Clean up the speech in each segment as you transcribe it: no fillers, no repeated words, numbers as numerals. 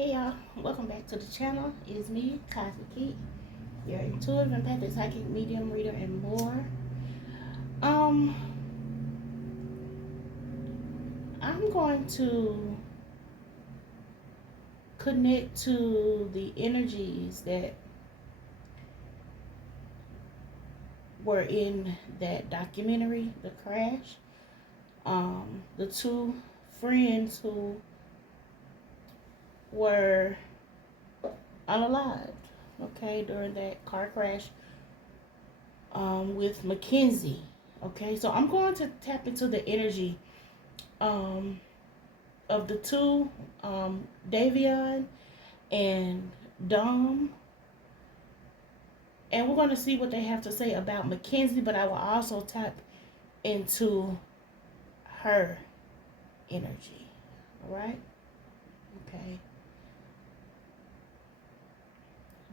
Hey y'all, welcome back to the channel. It is me, CosmicKeet, your intuitive, empathic, psychic, medium, reader, and more. I'm going to connect to the energies that were in that documentary, The Crash. The two friends who were unalived, okay, during that car crash with Mackenzie. Okay, so I'm going to tap into the energy of the two, Davion and Dom, and we're going to see what they have to say about Mackenzie, but I will also tap into her energy. All right? Okay.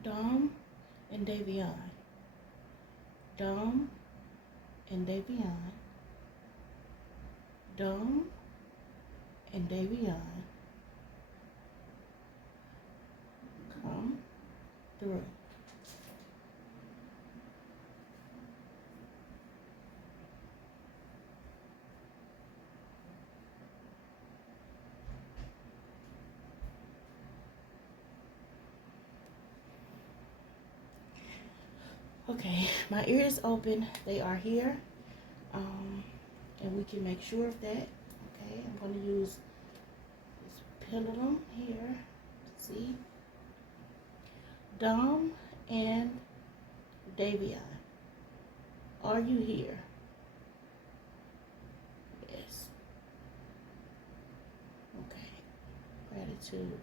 Dom and Davion. Dom and Davion. Dom and Davion. Come through. Okay, my ears open. They are here. And we can make sure of that. Okay, I'm going to use this pendulum here to see. Dom and Davion, are you here? Yes. Okay. Gratitude.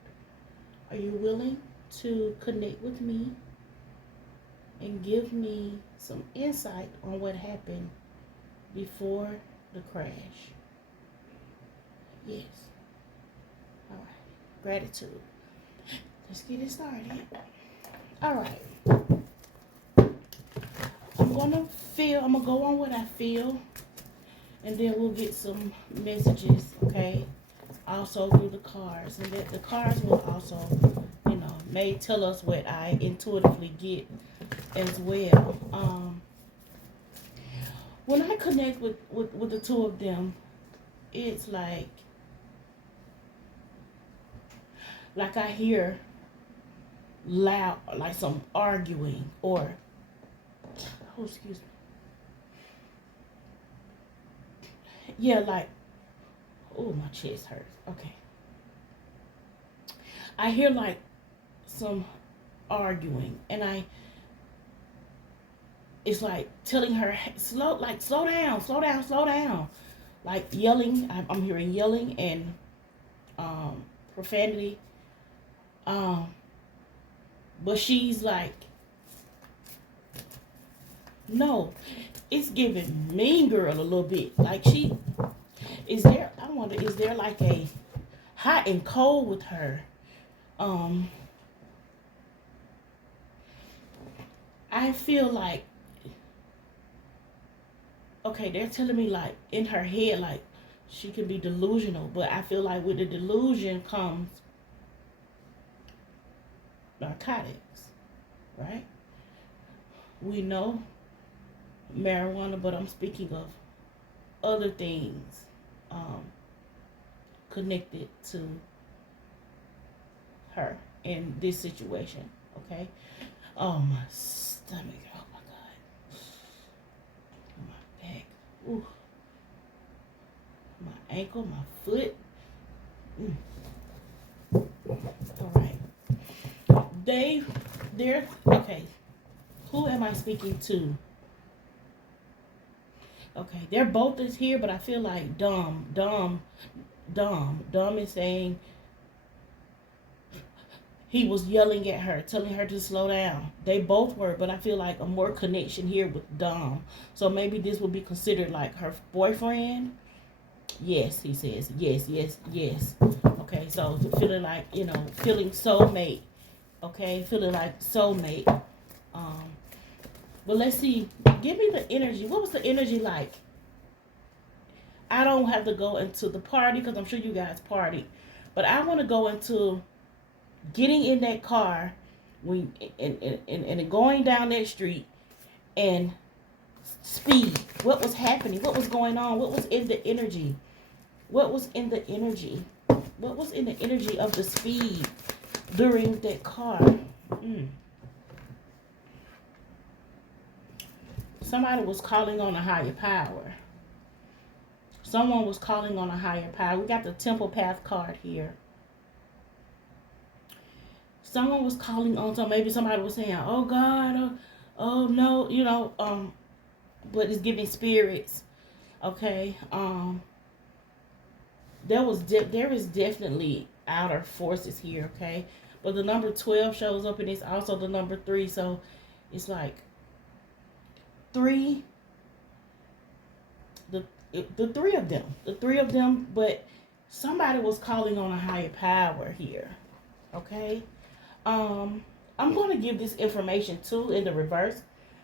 Are you willing to connect with me and give me some insight on what happened before the crash? Yes. All right. Gratitude. Let's get it started. All right. I'm gonna go on what I feel, and then we'll get some messages, okay? Also through the cards, and that the cards will also, may tell us what I intuitively get as well. When I connect with the two of them, it's like I hear loud, like some arguing, or excuse me. Yeah, like, oh, my chest hurts. Okay. I hear like some arguing, and it's like telling her, slow down, like yelling. I'm hearing yelling and profanity. But she's like, no, it's giving Mean Girl a little bit. Like, is there like a hot and cold with her? I feel like, okay, they're telling me like in her head, like she could be delusional, but I feel like with the delusion comes narcotics, right? We know marijuana, but I'm speaking of other things connected to her in this situation, okay? Oh, my stomach, oh my God. My back, ooh. My ankle, my foot. All right. They're, okay. Who am I speaking to? Okay, they're both is here, but I feel like Dom is saying he was yelling at her, telling her to slow down. They both were, but I feel like a more connection here with Dom. So maybe this would be considered like her boyfriend. Yes, he says. Yes. Okay, so feeling like, feeling soulmate. Okay, feeling like soulmate. But let's see. Give me the energy. What was the energy like? I don't have to go into the party because I'm sure you guys party. But I want to go into getting in that car, and going down that street, and speed. What was happening? What was going on? What was in the energy? What was in the energy? What was in the energy of the speed during that car? Somebody was calling on a higher power. Someone was calling on a higher power. We got the Temple Path card here. Someone was calling on, so maybe somebody was saying, oh God, oh no, you know, but it's giving spirits. Okay. There is definitely outer forces here, okay? But the number 12 shows up, and it's also the number 3, so it's like 3, the three of them, but somebody was calling on a higher power here, okay? I'm going to give this information too in the reverse,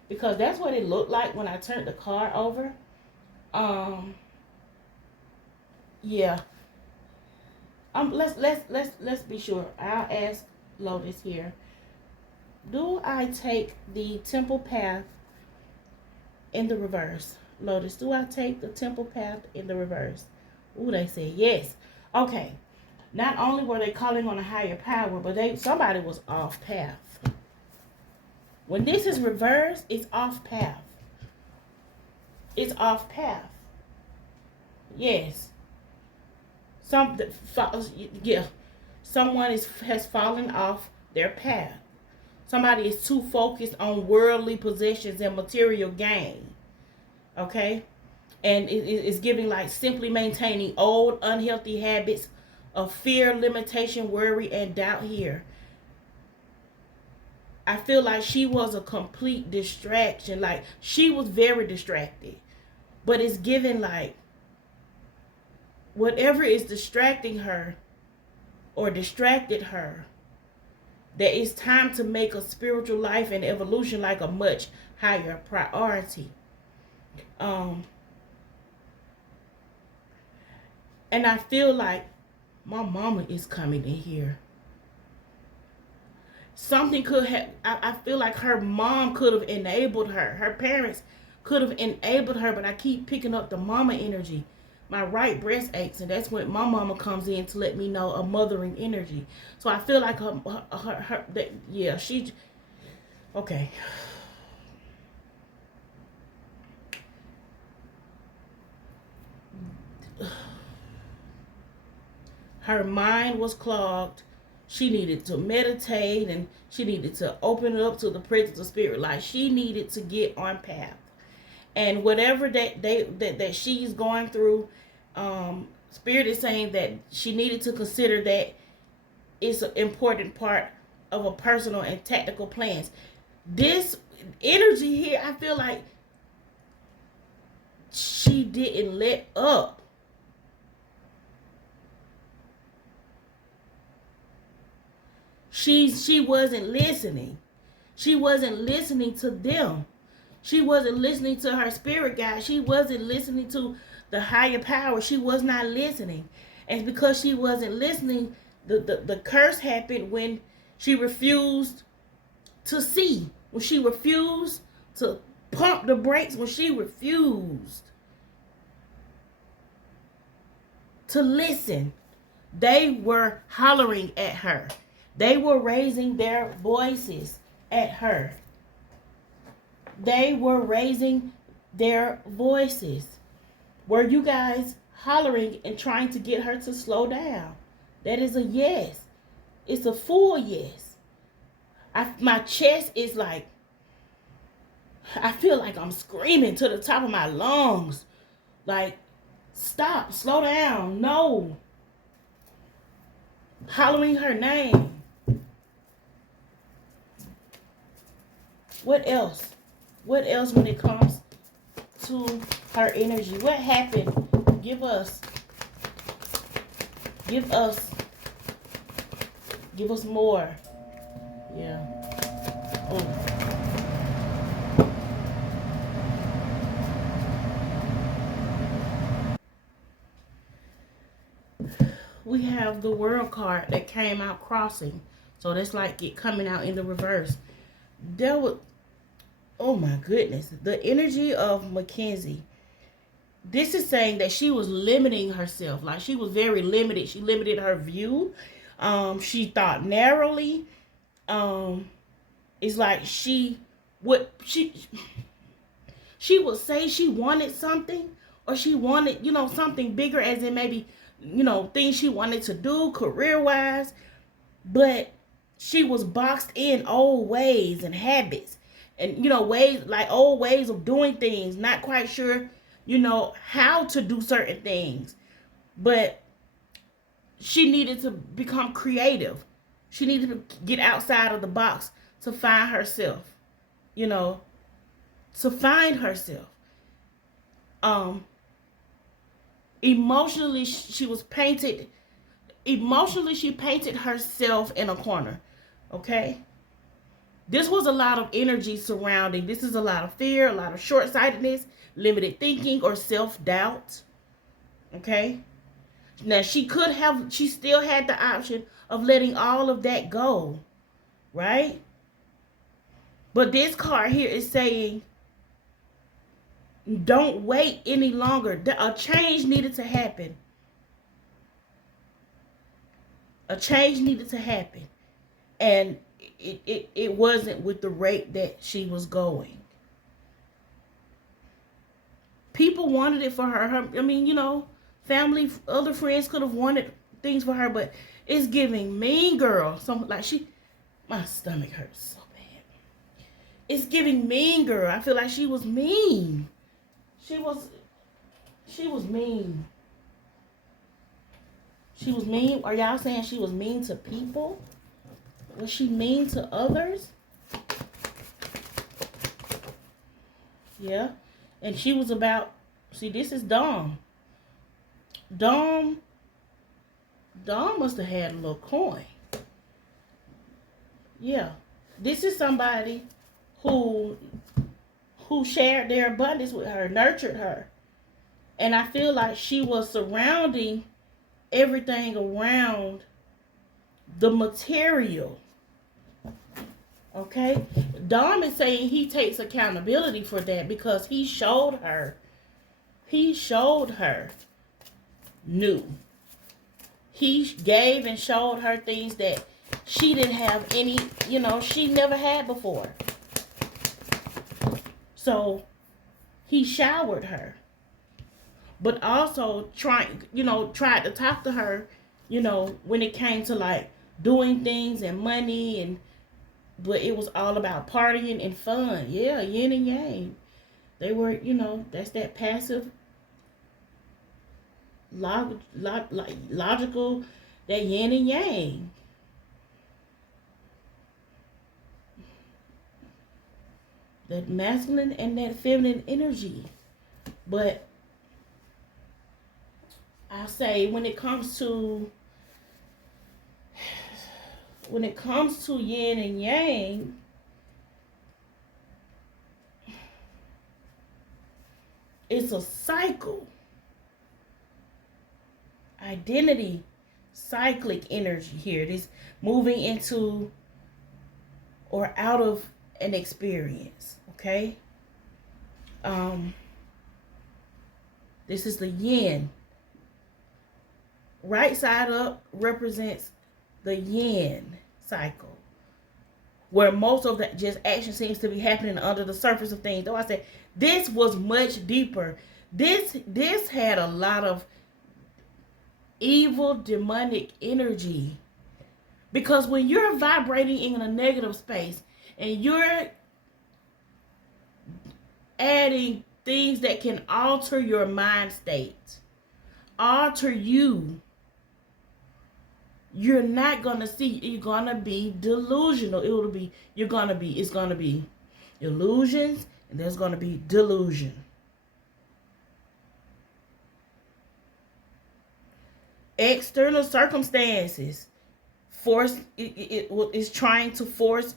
because that's what it looked like when I turned the card over. Yeah. Let's be sure. I'll ask Lotus here. Do I take the Temple Path in the reverse? Lotus, do I take the Temple Path in the reverse? Ooh, they said yes. Okay. Not only were they calling on a higher power, but somebody was off path. When this is reversed, it's off path. It's off path. Yes. Someone has fallen off their path. Somebody is too focused on worldly possessions and material gain. Okay? And it's giving like simply maintaining old unhealthy habits of fear, limitation, worry, and doubt here. I feel like she was a complete distraction. Like, she was very distracted. But it's giving like, whatever is distracting her or distracted her, that it's time to make a spiritual life and evolution like a much higher priority. And I feel like my mama is coming in here. Something could have, I feel like her mom could have enabled her. Her parents could have enabled her, but I keep picking up the mama energy. My right breast aches, and that's when my mama comes in to let me know a mothering energy. So I feel like okay. Her mind was clogged. She needed to meditate, and she needed to open it up to the presence of spirit. Like, she needed to get on path. And whatever that she's going through, Spirit is saying that she needed to consider that it's an important part of a personal and tactical plans. This energy here, I feel like she didn't let up. She wasn't listening. She wasn't listening to them. She wasn't listening to her spirit guide. She wasn't listening to the higher power. She was not listening. And because she wasn't listening, the curse happened when she refused to see. When she refused to pump the brakes. When she refused to listen. They were hollering at her. They were raising their voices at her. They were raising their voices. Were you guys hollering and trying to get her to slow down? That is a yes. It's a full yes. My chest is like, I feel like I'm screaming to the top of my lungs. Like, stop, slow down, no. Hollering her name. What else? What else when it comes to her energy? What happened? Give us more. Yeah. We have the World card that came out crossing. So that's like it coming out in the reverse. There was, oh my goodness, the energy of Mackenzie. This is saying that she was limiting herself. Like she was very limited. She limited her view. She thought narrowly. It's like she would say she wanted something, or she wanted, something bigger, as in maybe, things she wanted to do career-wise, but she was boxed in old ways and habits and, ways, like old ways of doing things, not quite sure, how to do certain things. But she needed to become creative. She needed to get outside of the box to find herself, to find herself. Emotionally, she painted herself in a corner. Okay? This was a lot of energy surrounding. This is a lot of fear, a lot of short-sightedness, limited thinking, or self-doubt. Okay? Now, she still had the option of letting all of that go. Right? But this card here is saying, don't wait any longer. A change needed to happen. A change needed to happen. And it wasn't with the rate that she was going. People wanted it for her. Family, other friends could have wanted things for her, but it's giving mean girl. My stomach hurts so bad. It's giving mean girl. I feel like she was mean. She was mean. She was mean. Are y'all saying she was mean to people? Was she mean to others? Yeah. And she was about, this is Dom. Dom must have had a little coin. Yeah. This is somebody who shared their abundance with her, nurtured her. And I feel like she was surrounding everything around the material. Okay? Dom is saying he takes accountability for that because he showed her new. He gave and showed her things that she didn't have any, she never had before. So he showered her. But also tried to talk to her, when it came to like doing things and money, but it was all about partying and fun. Yeah, yin and yang. They were, that's that passive, logical, that yin and yang. That masculine and that feminine energy. But I say when it comes to yin and yang, it's a cycle. Identity, cyclic energy here. This moving into or out of an experience. Okay? This is the yin. Right side up represents the yin cycle, where most of that just action seems to be happening under the surface of things. Though I said this was much deeper. This had a lot of evil, demonic energy. Because when you're vibrating in a negative space and you're adding things that can alter your mind state, alter you, you're not gonna see. You're gonna be delusional. It's gonna be illusions, and there's gonna be delusion. External circumstances is trying to force.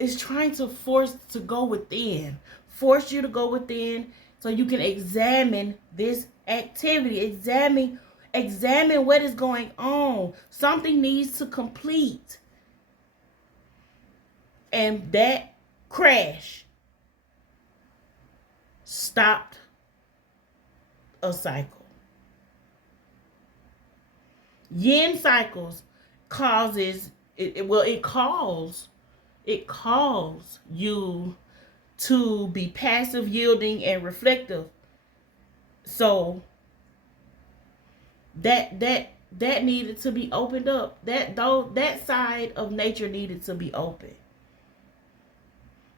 It's trying to force to go within. Force you to go within so you can examine this activity. Examine Examine what is going on. Something needs to complete. And that crash stopped a cycle. Yin cycles causes it calls you to be passive, yielding, and reflective. So that needed to be opened up. That side of nature needed to be open.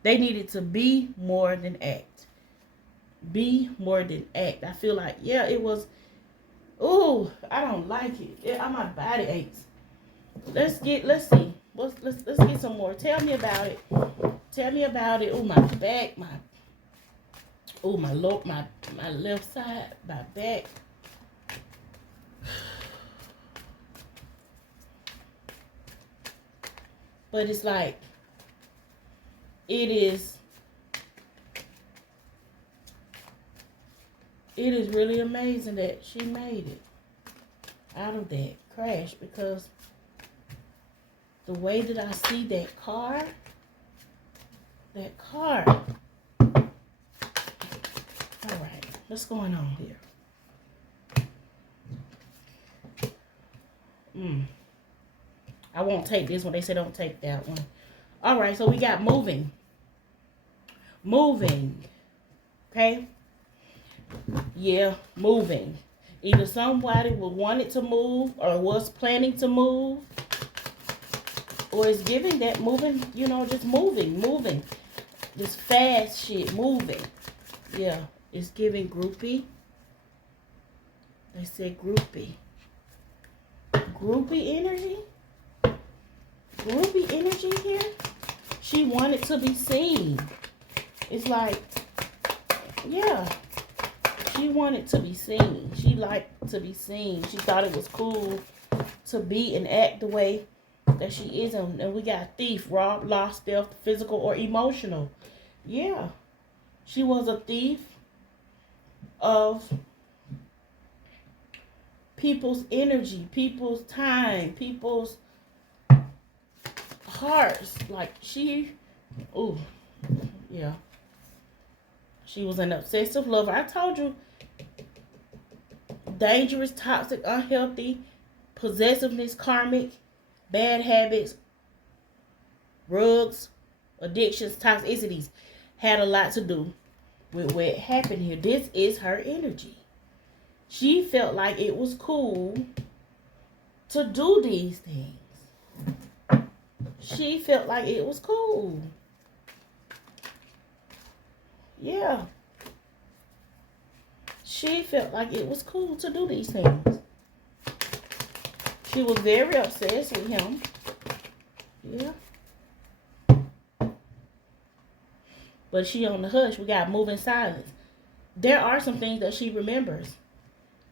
They needed to be more than act. Be more than act. I feel like, yeah, it was. Ooh, I don't like it. My body aches. Let's see. Let's get some more. Tell me about it. Tell me about it. Oh, my back, my left side, my back. But it's like, it is really amazing that she made it out of that crash, because the way that I see that car. All right, what's going on here? I won't take this one. They said don't take that one. All right, so we got moving. Okay? Yeah, moving. Either somebody wanted to move or was planning to move, or is giving that moving, just moving. This fast shit, moving. Yeah, it's giving groupie. They said groupie. Groupie energy? Groupie energy here? She wanted to be seen. It's like, yeah. She wanted to be seen. She liked to be seen. She thought it was cool to be and act the way that she is. And we got thief, rob, lost, stealth, physical or emotional. Yeah. She was a thief of people's energy, people's time, people's hearts. Like yeah. She was an obsessive lover. I told you, dangerous, toxic, unhealthy, possessiveness, karmic, bad habits, drugs, addictions, toxicities had a lot to do with what happened here. This is her energy. She felt like it was cool to do these things. She felt like it was cool. Yeah. She felt like it was cool to do these things. She was very obsessed with him. Yeah. But she on the hush. We got moving silence. There are some things that she remembers,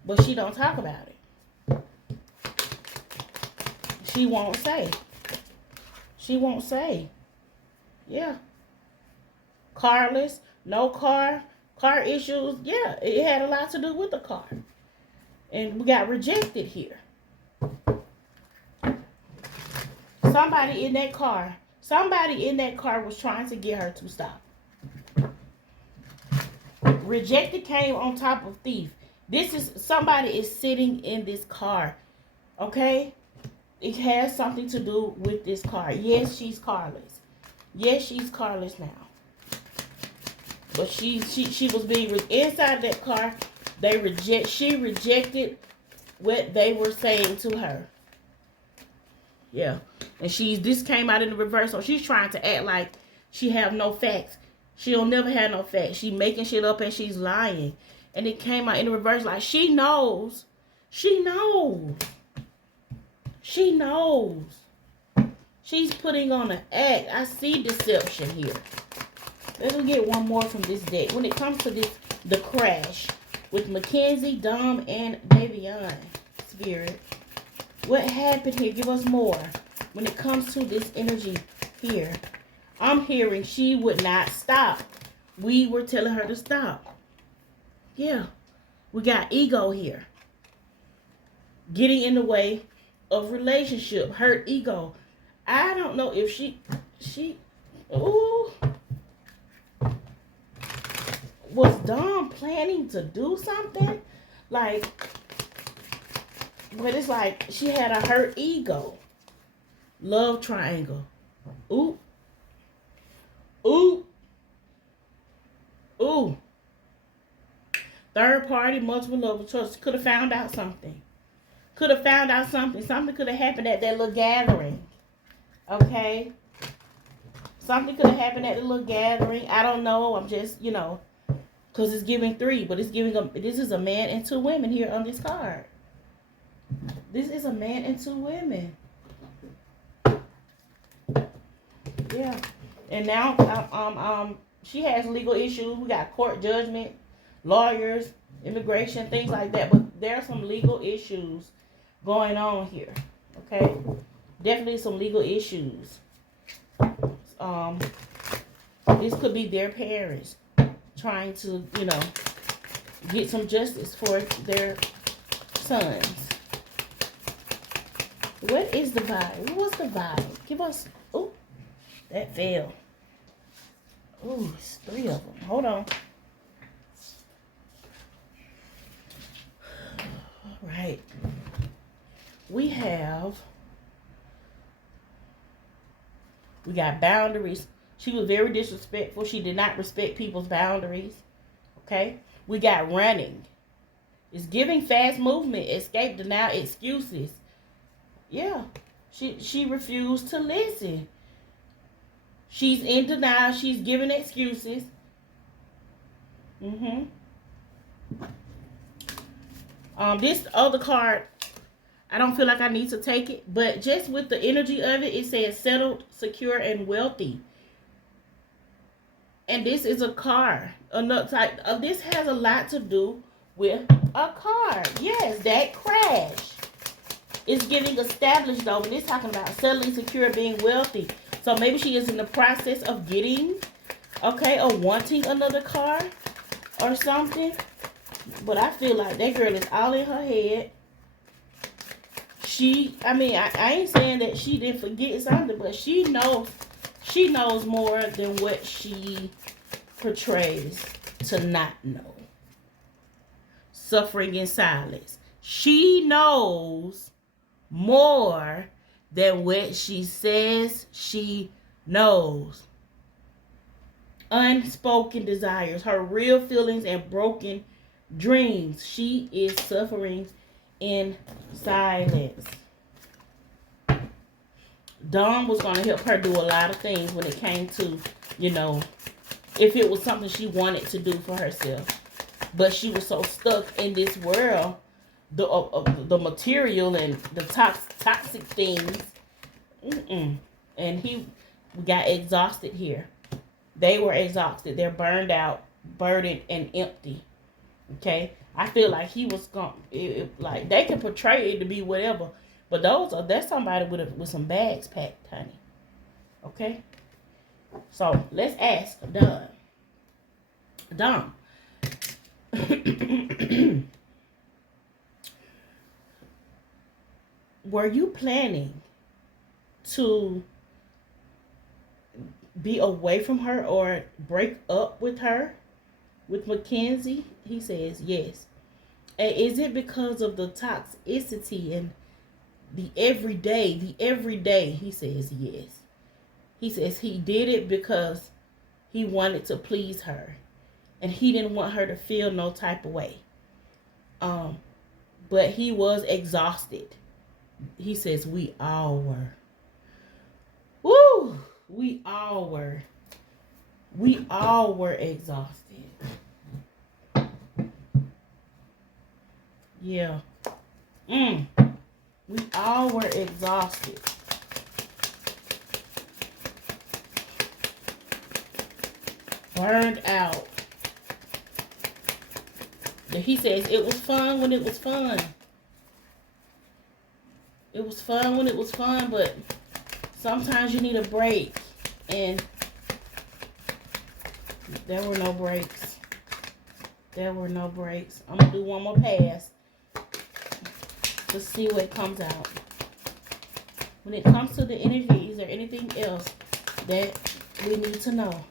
but she don't talk about it. She won't say. She won't say. Yeah. Carless, no car issues. Yeah, it had a lot to do with the car. And we got rejected here. Somebody in that car was trying to get her to stop. Rejected came on top of thief. Somebody is sitting in this car. Okay? It has something to do with this car. Yes, she's carless. Yes, she's carless now. But she was being inside that car. She rejected what they were saying to her. Yeah. And this came out in the reverse. So she's trying to act like she have no facts. She'll never have no facts. She making shit up and she's lying. And it came out in the reverse like she knows. She knows. She knows. She's putting on an act. I see deception here. Let's get one more from this deck. When it comes to the crash with Mackenzie, Dom, and Davion, Spirit, what happened here? Give us more. When it comes to this energy here, I'm hearing she would not stop. We were telling her to stop. Yeah. We got ego here. getting in the way of relationship, hurt ego. I don't know if she, ooh, was Dawn planning to do something? Like, but it's like she had a hurt ego. Love triangle. Ooh. Ooh. Ooh. Third party, multiple level trust. Could have found out something. Could have found out something. Something could have happened at that little gathering. Okay? Something could have happened at the little gathering. I don't know. I'm just, you know, because it's giving 3, but it's giving this is a man and 2 women here on this card. This is a man and 2 women. Yeah. And now she has legal issues. We got court judgment, lawyers, immigration, things like that. But there are some legal issues going on here. Okay? Definitely some legal issues. This could be their parents trying to, you know, get some justice for their sons. What is the vibe? What's the vibe? Give us... Oh, that fell. Oh, it's 3 of them. Hold on. All right. We got boundaries. She was very disrespectful. She did not respect people's boundaries. Okay? We got running. It's giving fast movement, escape, denial, excuses. Yeah. She refused to listen. She's in denial. She's giving excuses. This other card, I don't feel like I need to take it, but just with the energy of it, it says settled, secure, and wealthy. And this is a car. This has a lot to do with a car. Yes, that crash. It's getting established though, but it's talking about settling, secure, being wealthy. So maybe she is in the process of getting, okay, or wanting another car or something. But I feel like that girl is all in her head. I ain't saying that she didn't forget something, but she knows more than what she portrays to not know. Suffering in silence. She knows more than what she says she knows. Unspoken desires, her real feelings and broken dreams. She is suffering in silence. Dawn was going to help her do a lot of things when it came to, you know, if it was something she wanted to do for herself. But she was so stuck in this world, the material and the toxic things. And we got exhausted here. They were exhausted. They're burned out, burdened, and empty. Okay? I feel like he was like they can portray it to be whatever, but that's somebody with some bags packed, honey. Okay? So let's ask Dom. Were you planning to be away from her or break up with her, with Mackenzie? He says yes. And is it because of the toxicity and the everyday? He says yes. He says he did it because he wanted to please her and he didn't want her to feel no type of way. But he was exhausted. He says we all were. Woo! We all were exhausted. Yeah. We all were exhausted. Burned out. He says it was fun when it was fun. It was fun when it was fun, but sometimes you need a break. And there were no breaks. I'm going to do one more pass. Let's see what comes out. When it comes to the energy, is there anything else that we need to know?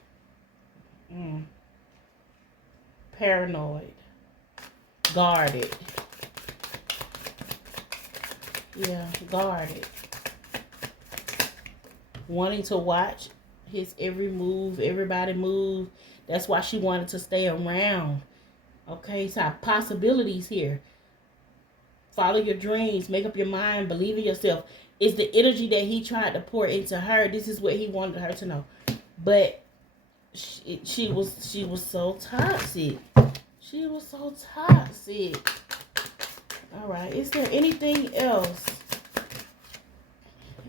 Paranoid. Guarded. Yeah, guarded. Wanting to watch his every move, everybody move. That's why she wanted to stay around. Okay, so possibilities here. Follow your dreams, make up your mind, believe in yourself. It's the energy that he tried to pour into her. This is what he wanted her to know. But she was so toxic. She was so toxic. All right, is there anything else?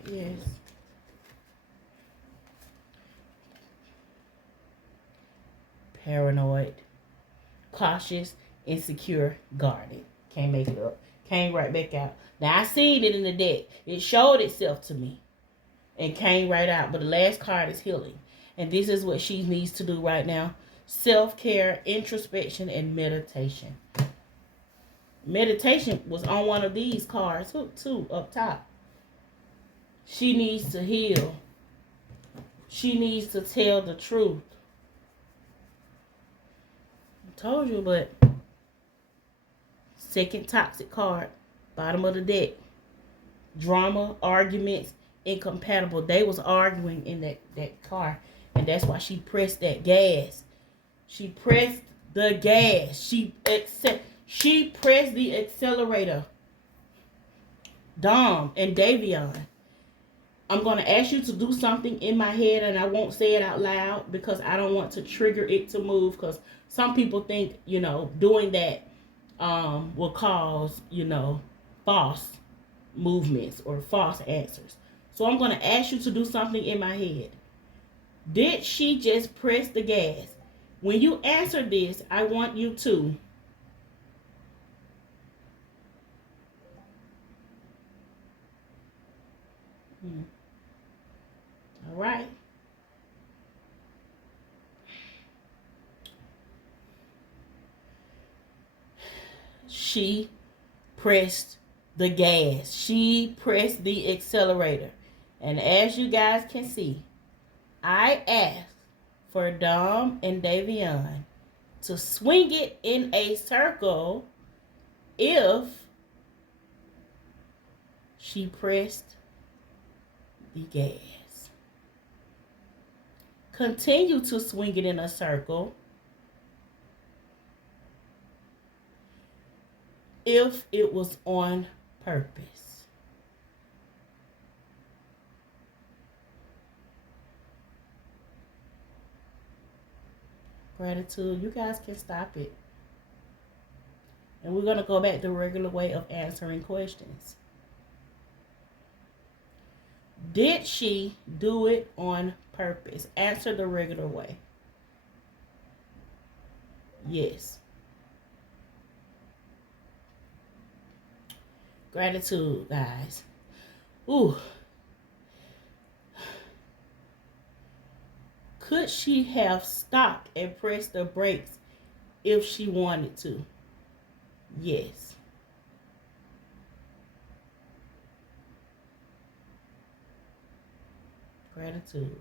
Yes. Paranoid, cautious, insecure, guarded. Can't make it up. Came right back out. Now, I seen it in the deck. It showed itself to me and came right out. But the last card is healing. And this is what she needs to do right now. Self-care, introspection, and meditation. Meditation was on one of these cards, too, up top. She needs to heal. She needs to tell the truth. I told you, but second toxic card, bottom of the deck. Drama, arguments, incompatible. They was arguing in that car, and that's why she pressed that gas. She pressed the gas. She pressed the accelerator. Dom and Davion, I'm going to ask you to do something in my head, and I won't say it out loud because I don't want to trigger it to move, because some people think, doing that will cause, false movements or false answers. So I'm going to ask you to do something in my head. Did she just press the gas? When you answer this, I want you to all right. She pressed the gas. She pressed the accelerator. And as you guys can see, I asked for Dom and Davion to swing it in a circle if she pressed the gas. Continue to swing it in a circle if it was on purpose. Gratitude. You guys can stop it. And we're going to go back to the regular way of answering questions. Did she do it on purpose? Answer the regular way. Yes. Gratitude, guys. Ooh. Could she have stopped and pressed the brakes if she wanted to? Yes. Gratitude.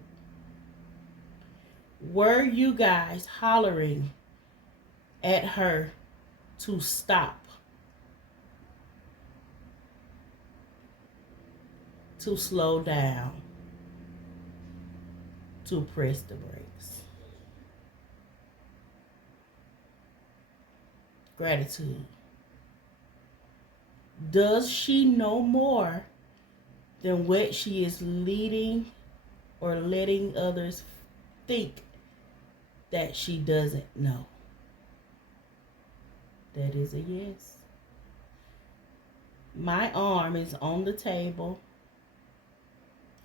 Were you guys hollering at her to stop? To slow down? To press the brakes? Gratitude. Does she know more than what she is leading or letting others think that she doesn't know? That is a yes. My arm is on the table,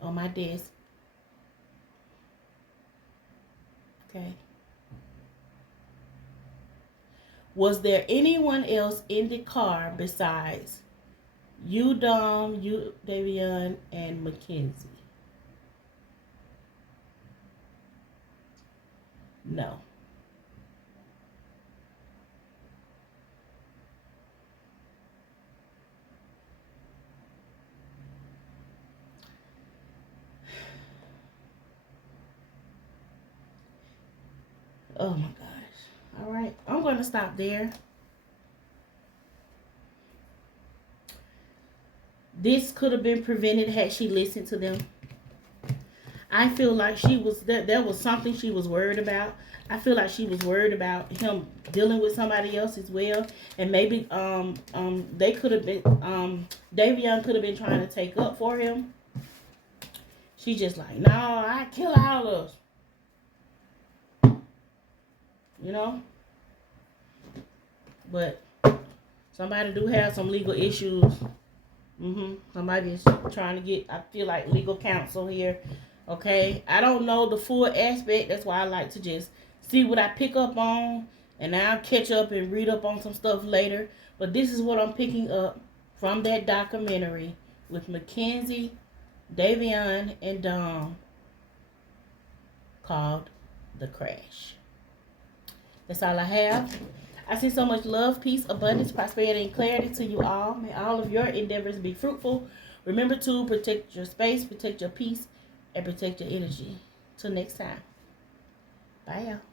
on my desk. Okay. Was there anyone else in the car besides you, Dom, you, Davion, and Mackenzie? No. Oh my gosh. All right. I'm going to stop there. This could have been prevented had she listened to them. I feel like she was there was something she was worried about. I feel like she was worried about him dealing with somebody else as well. And maybe they could have been Davion could have been trying to take up for him. She's just like, no, I kill all of us. You know? But somebody do have some legal issues. Somebody is trying to get, I feel like, legal counsel here. Okay? I don't know the full aspect. That's why I like to just see what I pick up on. And I'll catch up and read up on some stuff later. But this is what I'm picking up from that documentary with Mackenzie, Davion, and Dom, called The Crash. That's all I have. I see so much love, peace, abundance, prosperity, and clarity to you all. May all of your endeavors be fruitful. Remember to protect your space, protect your peace, and protect your energy. Till next time. Bye, y'all.